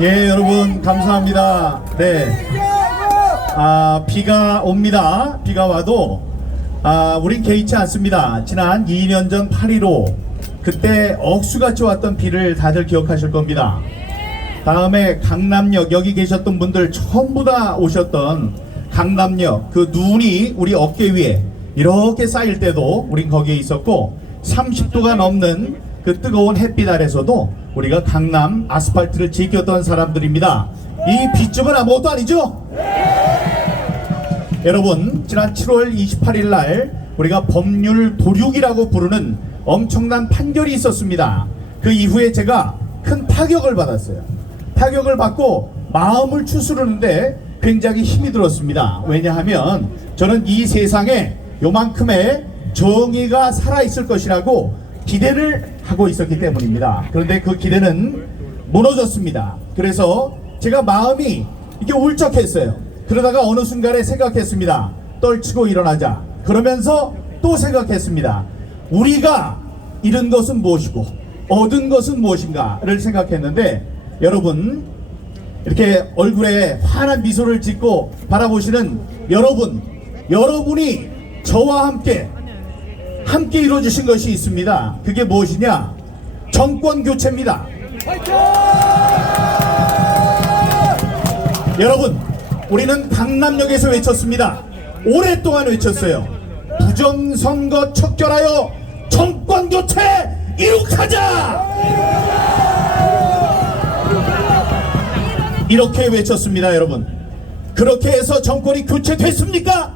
예, 여러분 감사합니다. 네, 비가 옵니다. 비가 와도 우린 개의치 않습니다. 지난 2년 전 8.15 그때 억수같이 왔던 비를 다들 기억하실 겁니다. 다음에 강남역, 여기 계셨던 분들 전부 다 오셨던 강남역, 그 눈이 우리 어깨 위에 이렇게 쌓일 때도 우린 거기에 있었고, 30도가 넘는 그 뜨거운 햇빛 아래서도 우리가 강남 아스팔트를 지켰던 사람들입니다. 이 빗줄은 아무것도 아니죠? 여러분, 지난 7월 28일 날 우리가 법률 도륙이라고 부르는 엄청난 판결이 있었습니다. 그 이후에 제가 큰 타격을 받았어요. 타격을 받고 마음을 추스르는데 굉장히 힘이 들었습니다. 왜냐하면 저는 이 세상에 요만큼의 정의가 살아있을 것이라고 기대를 하고 있었기 때문입니다. 그런데 그 기대는 무너졌습니다. 그래서 제가 마음이 이렇게 울적했어요. 그러다가 어느 순간에 생각했습니다. 떨치고 일어나자. 그러면서 또 생각했습니다. 우리가 잃은 것은 무엇이고 얻은 것은 무엇인가를 생각했는데, 여러분, 이렇게 얼굴에 환한 미소를 짓고 바라보시는 여러분이 저와 함께 이루어주신 것이 있습니다. 그게 무엇이냐? 정권 교체입니다. 여러분, 우리는 강남역에서 외쳤습니다. 오랫동안 외쳤어요. 부정선거 척결하여 정권 교체 이룩하자! 이렇게 외쳤습니다. 여러분, 그렇게 해서 정권이 교체됐습니까?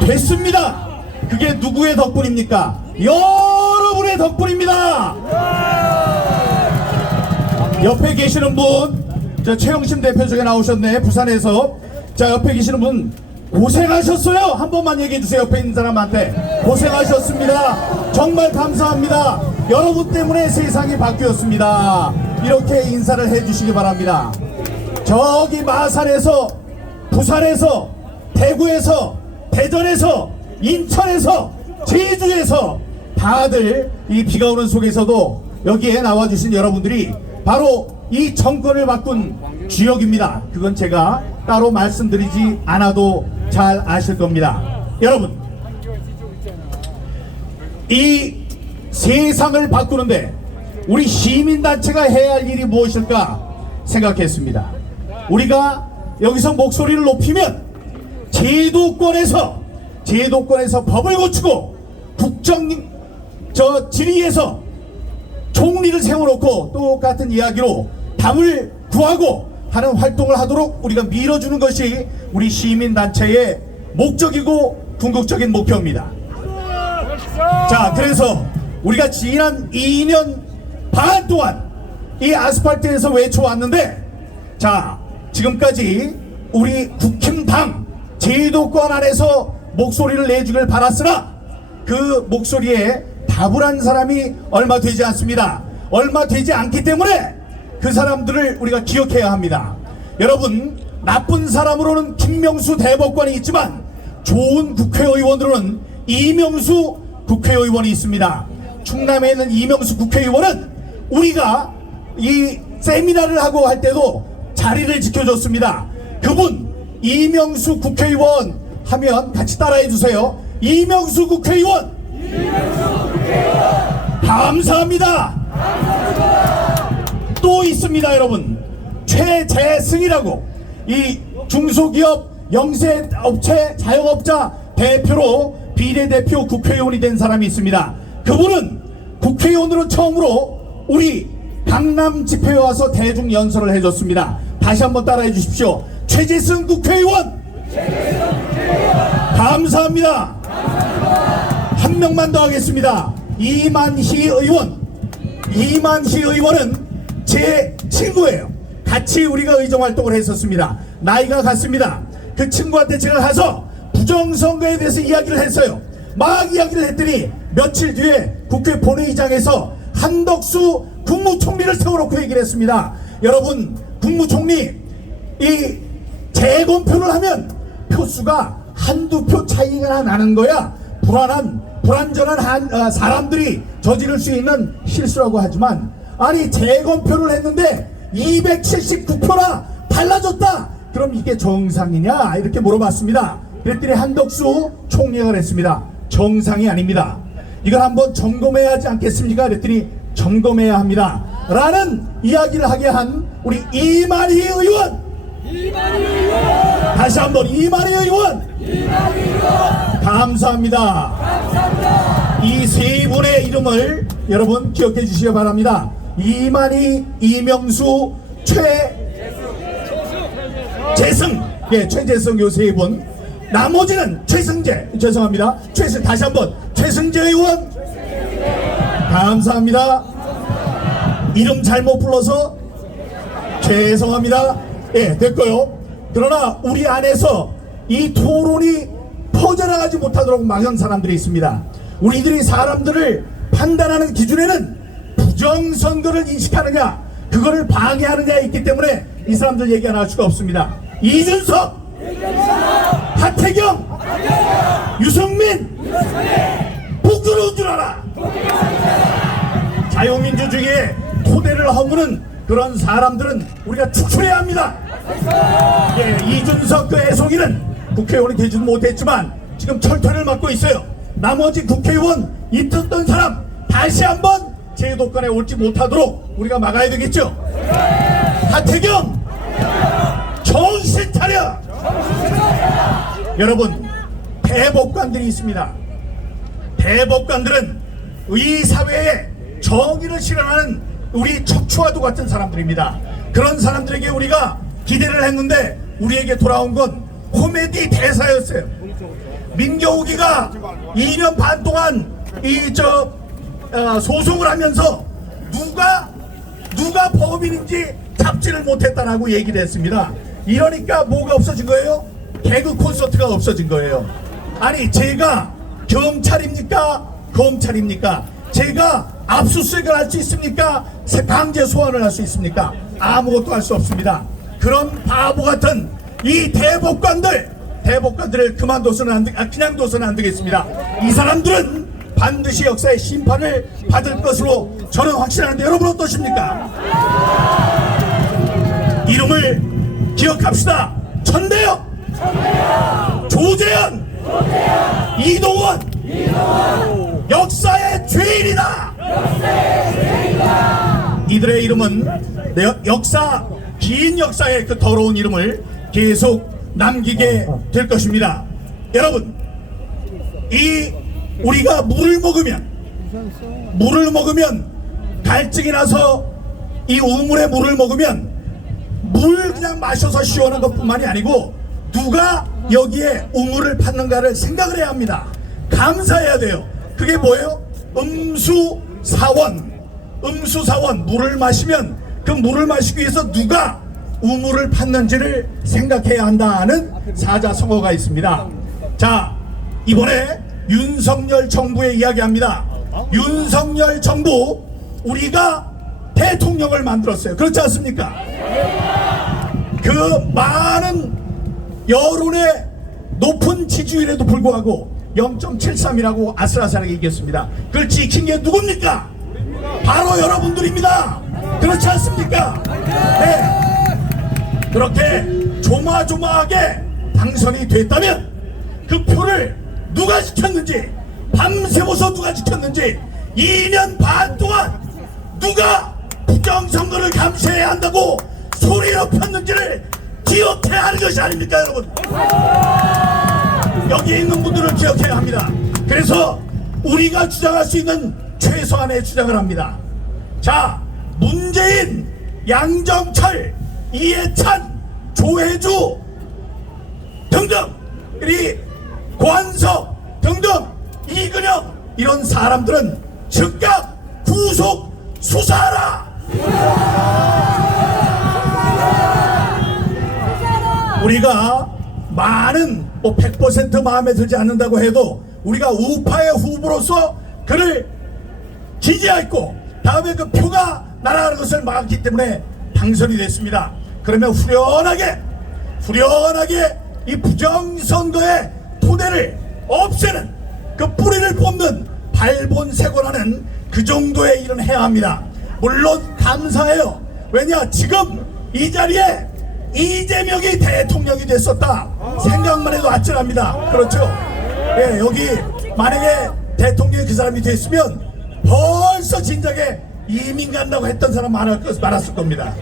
됐습니다. 그게 누구의 덕분입니까? 여러분의 덕분입니다. 옆에 계시는 분, 저 최영심 대표 쪽에 나오셨네, 부산에서. 자, 옆에 계시는 분 고생하셨어요. 한 번만 얘기해 주세요. 옆에 있는 사람한테 고생하셨습니다. 정말 감사합니다. 여러분 때문에 세상이 바뀌었습니다. 이렇게 인사를 해 주시기 바랍니다. 저기 마산에서, 부산에서, 대구에서, 대전에서, 인천에서, 제주에서 다들 이 비가 오는 속에서도 여기에 나와주신 여러분들이 바로 이 정권을 바꾼 주역입니다. 그건 제가 따로 말씀드리지 않아도 잘 아실 겁니다. 여러분, 이 세상을 바꾸는데 우리 시민단체가 해야 할 일이 무엇일까 생각했습니다. 우리가 여기서 목소리를 높이면 제도권에서 법을 고치고 질의에서 총리를 세워놓고 똑같은 이야기로 답을 구하고 하는 활동을 하도록 우리가 밀어주는 것이 우리 시민단체의 목적이고 궁극적인 목표입니다. 자, 그래서 우리가 지난 2년 반 동안 이 아스팔트에서 외쳐왔는데, 자, 지금까지 우리 국힘당 제도권 안에서 목소리를 내주길 바랐으나 그 목소리에 답을 한 사람이 얼마 되지 않습니다. 얼마 되지 않기 때문에 그 사람들을 우리가 기억해야 합니다. 여러분, 나쁜 사람으로는 김명수 대법관이 있지만 좋은 국회의원으로는 이명수 국회의원이 있습니다. 충남에 있는 이명수 국회의원은 우리가 이 세미나를 하고 할 때도 자리를 지켜줬습니다. 그분 이명수 국회의원 하면 같이 따라해 주세요. 이명수 국회의원! 감사합니다. 또 있습니다. 여러분, 최재승이라고 이 중소기업 영세업체 자영업자 대표로 비례대표 국회의원이 된 사람이 있습니다. 그분은 국회의원으로 처음으로 우리 강남 집회에 와서 대중 연설을 해줬습니다. 다시 한번 따라해 주십시오. 최재승 국회의원! 감사합니다. 한 명만 더 하겠습니다. 이만희 의원. 이만희 의원은 제 친구예요. 같이 우리가 의정활동을 했었습니다. 나이가 같습니다. 그 친구한테 제가 가서 부정선거에 대해서 이야기를 했어요. 막 이야기를 했더니 며칠 뒤에 국회 본회의장에서 한덕수 국무총리를 세워놓고 얘기를 했습니다. 여러분, 국무총리 이 재검표를 하면 표수가 한두 표 차이가 나는 거야. 불완전한 사람들이 저지를 수 있는 실수라고 하지만, 아니 재검표를 했는데 279표나 달라졌다. 그럼 이게 정상이냐? 이렇게 물어봤습니다. 그랬더니 한덕수 총리가 했습니다. 정상이 아닙니다. 이걸 한번 점검해야 하지 않겠습니까? 그랬더니 점검해야 합니다. 라는 이야기를 하게 한 우리 이만희 의원. 다시 한번 이만희 의원. 감사합니다. 이 세 분의 이름을 여러분 기억해 주시기 바랍니다. 이만희, 이명수, 최재승, 예, 최재승 요 세 분. 나머지는 최승재, 죄송합니다. 다시 한번 최승재 의원. 감사합니다. 이름 잘못 불러서 죄송합니다. 예, 됐고요. 그러나 우리 안에서 이 토론이 퍼져나가지 못하도록 막은 사람들이 있습니다. 우리들이 사람들을 판단하는 기준에는 부정선거를 인식하느냐, 그거를 방해하느냐에 있기 때문에 이 사람들 얘기 안 할 수가 없습니다. 이준석, 하태경, 유승민, 부끄러운 줄 알아. 자유민주주의의 토대를 허무는 그런 사람들은 우리가 축출해야 합니다. 예, 이준석 그 애송이는 국회의원이 되지도 못했지만 지금 철퇴를 맡고 있어요. 나머지 국회의원 있었던 사람 다시 한번 제도권에 올지 못하도록 우리가 막아야 되겠죠. 하태경, 정신 차려. 여러분, 대법관들이 있습니다. 대법관들은 이 사회에 정의를 실현하는 우리 척추와도 같은 사람들입니다. 그런 사람들에게 우리가 기대를 했는데 우리에게 돌아온 건 코미디 대사였어요. 민경욱이가 2년 반 동안 소송을 하면서 누가 법인인지 잡지를 못했다라고 얘기를 했습니다. 이러니까 뭐가 없어진 거예요? 개그 콘서트가 없어진 거예요. 아니, 제가 경찰입니까? 검찰입니까? 제가 압수수색을 할 수 있습니까? 강제 소환을 할 수 있습니까? 아무것도 할 수 없습니다. 그런 바보 같은 이 대법관들을 그냥 둬서는 안 되겠습니다. 이 사람들은 반드시 역사의 심판을 받을 것으로 저는 확신하는데 여러분 어떠십니까? 이름을 기억합시다. 천대엽, 조재현, 이동원, 역사의 죄인이다. 이들의 이름은 긴 역사의 그 더러운 이름을 계속 남기게 될 것입니다. 여러분, 우리가 물을 먹으면 갈증이 나서 이 우물에 물을 먹으면 물 그냥 마셔서 시원한 것뿐만이 아니고 누가 여기에 우물을 팠는가를 생각을 해야 합니다. 감사해야 돼요. 그게 뭐예요? 음수사원. 물을 마시면 그 물을 마시기 위해서 누가 우물을 팠는지를 생각해야 한다는 사자성어가 있습니다. 자, 이번에 윤석열 정부에 이야기합니다. 윤석열 정부, 우리가 대통령을 만들었어요. 그렇지 않습니까? 그 많은 여론의 높은 지지율에도 불구하고 0.73이라고 아슬아슬하게 이겼습니다. 그걸 지킨 게 누굽니까? 바로 여러분들입니다. 그렇지 않습니까? 네. 그렇게 조마조마하게 당선이 됐다면 그 표를 누가 지켰는지, 밤새워서 누가 지켰는지, 2년 반 동안 누가 부정선거를 감시해야 한다고 소리 높였는지를 기억해야 하는 것이 아닙니까, 여러분? 여기 있는 분들을 기억해야 합니다. 그래서 우리가 주장할 수 있는 최소한의 주장을 합니다. 자, 문재인, 양정철, 이해찬, 조혜주 등등, 고한석 등등, 이근영, 이런 사람들은 즉각 구속 수사하라. 우리가 많은 100% 마음에 들지 않는다고 해도 우리가 우파의 후보로서 그를 지지했고 다음에 그 표가 날아가는 것을 막았기 때문에 당선이 됐습니다. 그러면 후련하게 이 부정선거의 토대를 없애는, 그 뿌리를 뽑는, 발본색원하는 그 정도의 일은 해야 합니다. 물론 감사해요. 왜냐, 지금 이 자리에 이재명이 대통령이 됐었다 생각만 해도 아찔합니다. 그렇죠? 예, 여기 만약에 대통령이 그 사람이 됐으면 벌써 진작에 이민 간다고 했던 사람 많았을 겁니다.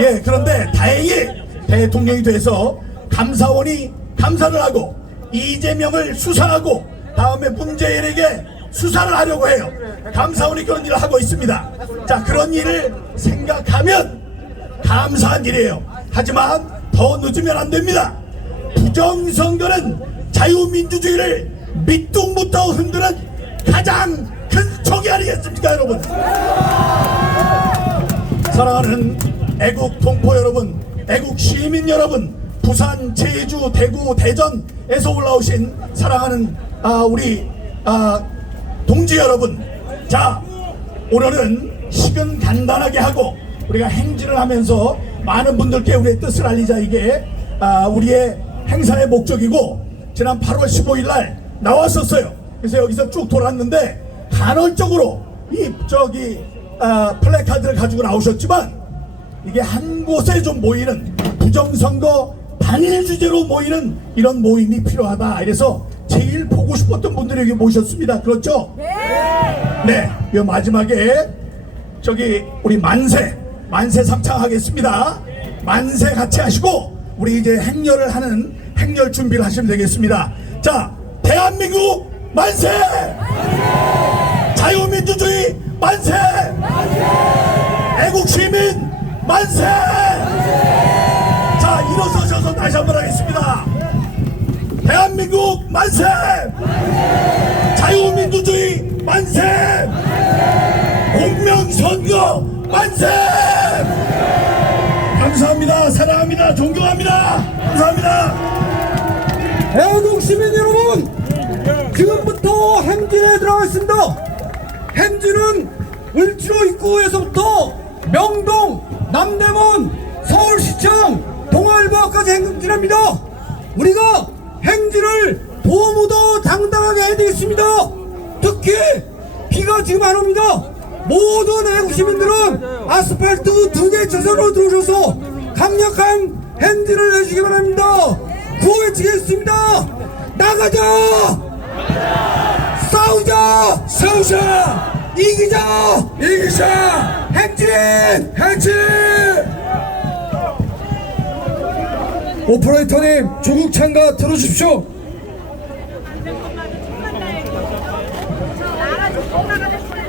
예, 그런데 다행히 대통령이 돼서 감사원이 감사를 하고 이재명을 수사하고 다음에 문재인에게 수사를 하려고 해요. 감사원이 그런 일을 하고 있습니다. 자, 그런 일을 생각하면 감사한 일이에요. 하지만 더 늦으면 안 됩니다. 부정선거는 자유민주주의를 밑둥부터 흔드는 가장 큰 적이 아니겠습니까, 여러분? 사랑하는 애국 동포 여러분, 애국 시민 여러분, 부산, 제주, 대구, 대전에서 올라오신 사랑하는 우리 동지 여러분, 자, 오늘은 식은 간단하게 하고 우리가 행진을 하면서 많은 분들께 우리의 뜻을 알리자, 이게 우리의 행사의 목적이고, 지난 8월 15일 날 나왔었어요. 그래서 여기서 쭉 돌았는데 간헐적으로 이 플래카드를 가지고 나오셨지만, 이게 한 곳에 좀 모이는 부정선거 단일 주제로 모이는 이런 모임이 필요하다. 이래서 제일 보고 싶었던 분들이 여기 모셨습니다. 그렇죠? 네. 이 마지막에 우리 만세 삼창하겠습니다. 만세 같이 하시고 우리 이제 행렬을 하는 행렬 준비를 하시면 되겠습니다. 자, 대한민국 만세! 자유민주주의 만세! 애국시민 만세! 자, 일어서셔서 다시 한번 하겠습니다. 대한민국 만세! 자유민주주의 만세! 공명선거 만세! 감사합니다. 사랑합니다. 존경합니다. 감사합니다. 애국시민 여러분, 지금부터 행진에 들어가겠습니다. 행진은 을지로 입구에서부터 명동, 남대문, 서울시청, 동아일보까지 행진합니다. 우리가 행진을 도무도 당당하게 해야 되겠습니다. 특히 비가 지금 안 옵니다. 모든 애국시민들은 아스팔트 2개 차선으로 들어오셔서 강력한 행진을 해주시기 바랍니다. 구호외치겠습니다. 나가자! 싸우자! 이기자! 행진! 오퍼레이터님, 조국 창가 틀어주십시오.